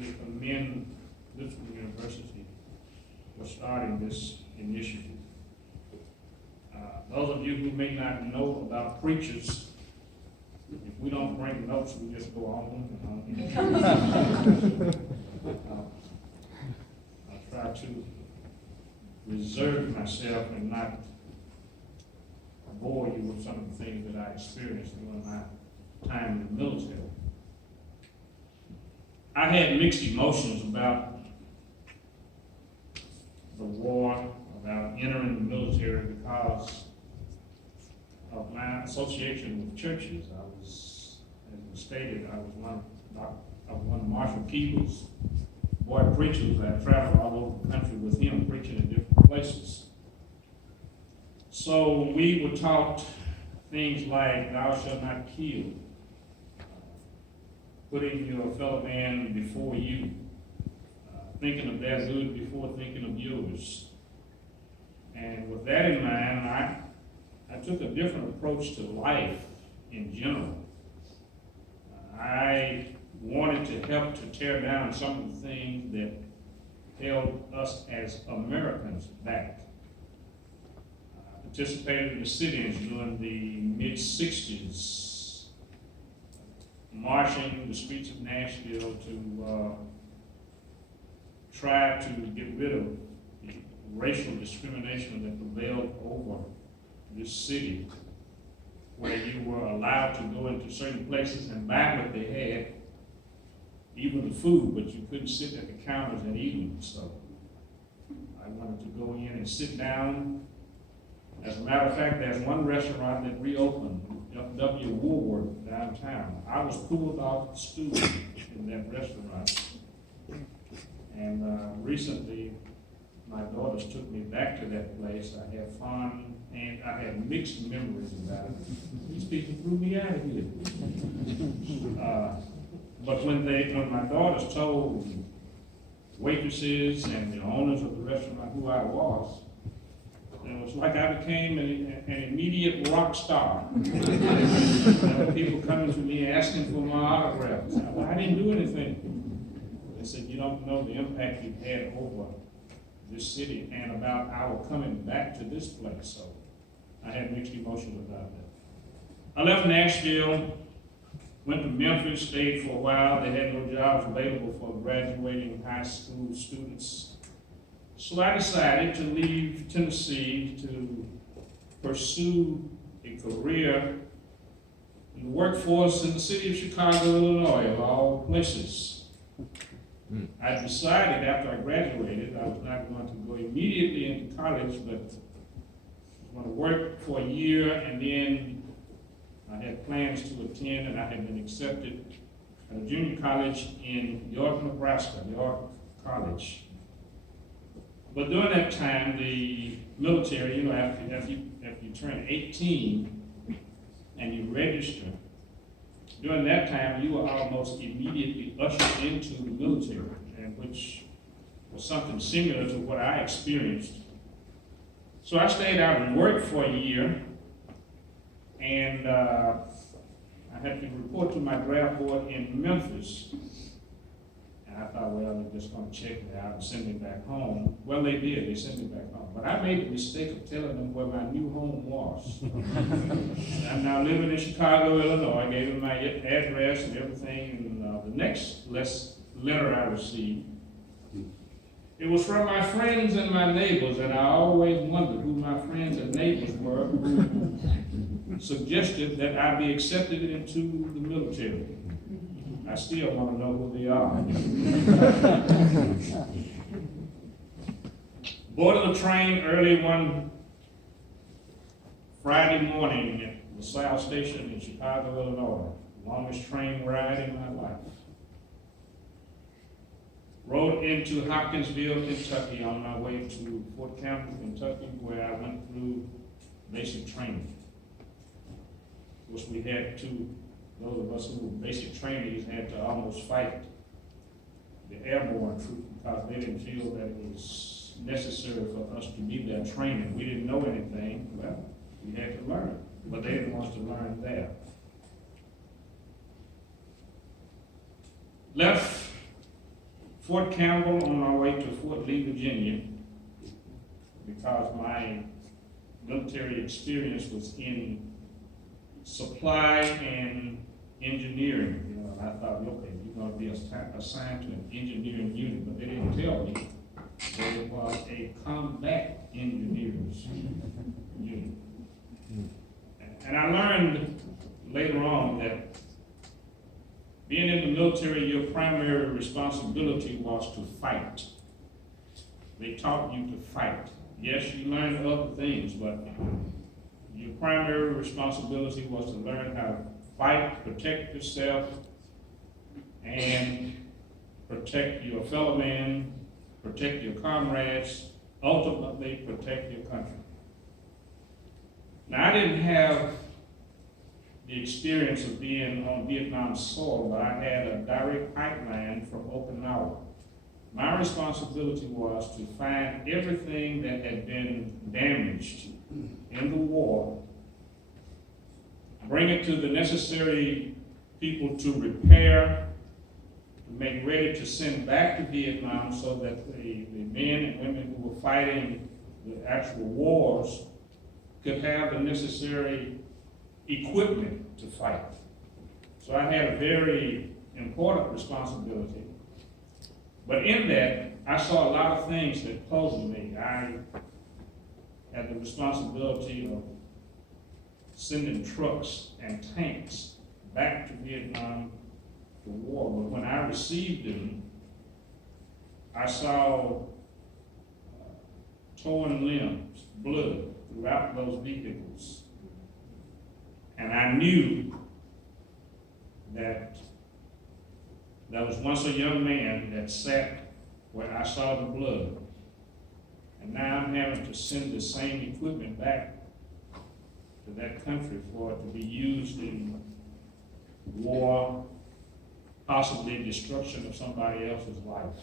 to commend Lipscomb University for starting this initiative. Those of you who may not know about preachers, if we don't bring notes, we just go on and on. I try to reserve myself and not bore you with some of the things that I experienced during my time in the military. I had mixed emotions about the war, about entering the military because of my association with churches. I was, as was stated, I was one of Marshall Keeble's boy preachers. I traveled all over the country with him, preaching in different places. So we were taught things like, thou shalt not kill, putting your fellow man before you, thinking of their good before thinking of yours. And with that in mind, I took a different approach to life in general. I wanted to help to tear down some of the things that held us as Americans back. I participated in the sit-ins during the mid-60s, marching the streets of Nashville to try to get rid of the racial discrimination that prevailed over this city, where you were allowed to go into certain places and buy what they had, even the food, but you couldn't sit at the counters and eat them. So I wanted to go in and sit down. As a matter of fact, there's one restaurant that reopened, W. Woolworth, downtown. I was pulled off the stool in that restaurant. And recently, my daughters took me back to that place. I had fun, and I had mixed memories about it. These people threw me out of here. But when my daughters told waitresses and the owners of the restaurant who I was, it was like I became an immediate rock star. There were people coming to me asking for my autographs. I didn't do anything. They said, you don't know the impact you've had over this city and about our coming back to this place. So I had mixed emotions about that. I left Nashville, went to Memphis, stayed for a while. They had no jobs available for graduating high school students. So I decided to leave Tennessee to pursue a career in the workforce in the city of Chicago, Illinois, of all places. I decided after I graduated, I was not going to go immediately into college, but I was going to work for a year, and then I had plans to attend, and I had been accepted at a junior college in York, Nebraska, York College. But during that time, the military, after you turn 18 and you register, during that time, you were almost immediately ushered into the military, and which was something similar to what I experienced. So I stayed out and worked for a year, and I had to report to my draft board in Memphis. And I thought, well, they're just going to check me out and send me back home. Well, they did. They sent me back home. But I made the mistake of telling them where my new home was. And I'm now living in Chicago, Illinois. I gave them my address and everything. And the next letter I received, it was from my friends and my neighbors. And I always wondered who my friends and neighbors were who suggested that I be accepted into the military. I still want to know who they are. Boarded the train early one Friday morning at LaSalle Station in Chicago, Illinois. Longest train ride in my life. Rode into Hopkinsville, Kentucky on my way to Fort Campbell, Kentucky, where I went through basic training. Of course, we had to, those of us who were basic trainees had to almost fight the airborne troops because they didn't feel that it was necessary for us to be there training. We didn't know anything. Well, we had to learn, but they didn't want us to learn there. Left Fort Campbell on our way to Fort Lee, Virginia, because my military experience was in supply and engineering. You know, and I thought, okay, you're going to be assigned to an engineering unit, but they didn't tell me that it was a combat engineers unit. And I learned later on that being in the military, your primary responsibility was to fight. They taught you to fight. Yes, you learned other things, but your primary responsibility was to learn how to fight, protect yourself, and protect your fellow man, protect your comrades, ultimately protect your country. Now, I didn't have the experience of being on Vietnam soil, but I had a direct pipeline from Okinawa. My responsibility was to find everything that had been damaged in the war, bring it to the necessary people to repair, to make ready to send back to Vietnam so that the men and women who were fighting the actual wars could have the necessary equipment to fight. So I had a very important responsibility. But in that, I saw a lot of things that puzzled me. I had the responsibility of sending trucks and tanks back to Vietnam to war. But when I received them, I saw torn limbs, blood throughout those vehicles. And I knew that there was once a young man that sat where I saw the blood. And now I'm having to send the same equipment back to that country for it to be used in war, possibly destruction of somebody else's life.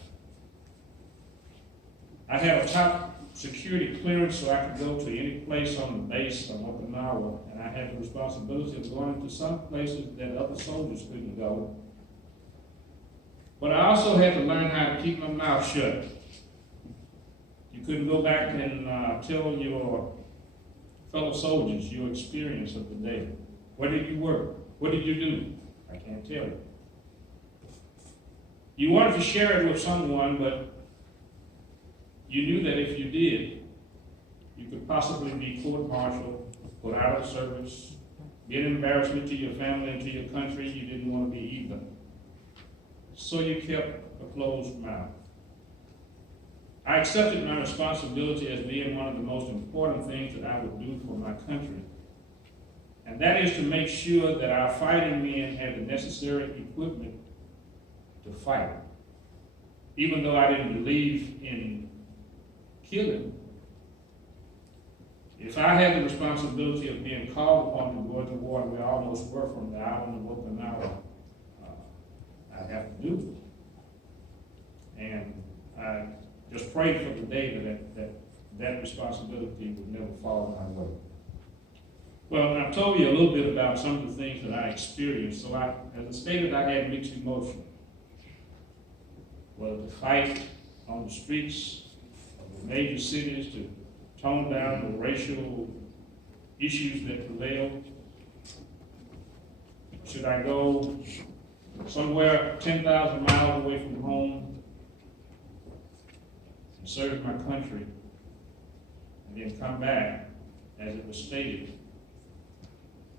I had a top security clearance so I could go to any place on the base of Okinawa, and I had the responsibility of going to some places that other soldiers couldn't go. But I also had to learn how to keep my mouth shut. You couldn't go back and tell your fellow soldiers your experience of the day. Where did you work? What did you do? I can't tell you. You wanted to share it with someone, but you knew that if you did, you could possibly be court-martialed, put out of service, be an embarrassment to your family and to your country. You didn't want to be either. So you kept a closed mouth. I accepted my responsibility as being one of the most important things that I would do for my country. And that is to make sure that our fighting men had the necessary equipment to fight. Even though I didn't believe in killing, if I had the responsibility of being called upon to go into war, and we almost were from the island of Okinawa, I'd have to do it. And I just prayed for the day that responsibility would never fall my way. Well, I've told you a little bit about some of the things that I experienced. So as I stated, I had mixed emotions. Well, to fight on the streets of the major cities, to tone down the racial issues that prevail. Should I go somewhere 10,000 miles away from home and serve my country, and then come back, as it was stated,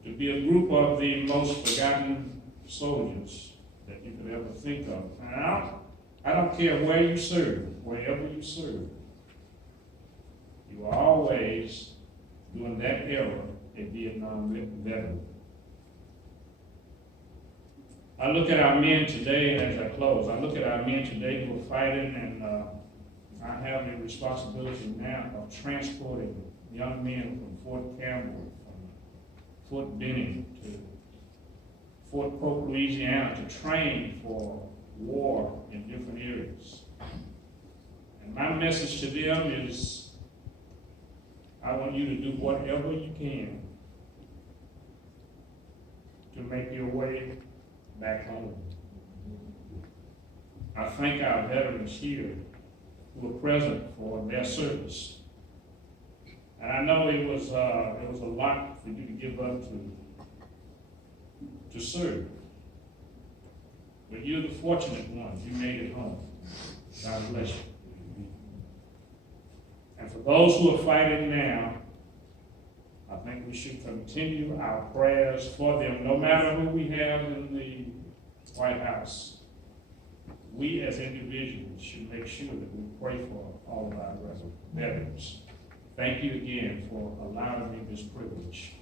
to be a group of the most forgotten soldiers that you could ever think of? Now, I don't care where you serve, wherever you serve, you are always, during that era, a Vietnam veteran. I look at our men today, and as I close, I look at our men today who are fighting, and I have the responsibility now of transporting young men from Fort Campbell, from Fort Benning to Fort Polk, Louisiana, to train for war in different areas. And my message to them is, I want you to do whatever you can to make your way back home. I thank our veterans here who were present for their service. And I know it was a lot for you to give up to serve. But you're the fortunate ones. You made it home. God bless you. And for those who are fighting now, I think we should continue our prayers for them, no matter who we have in the White House. We as individuals should make sure that we pray for all of our veterans. Thank you again for allowing me this privilege.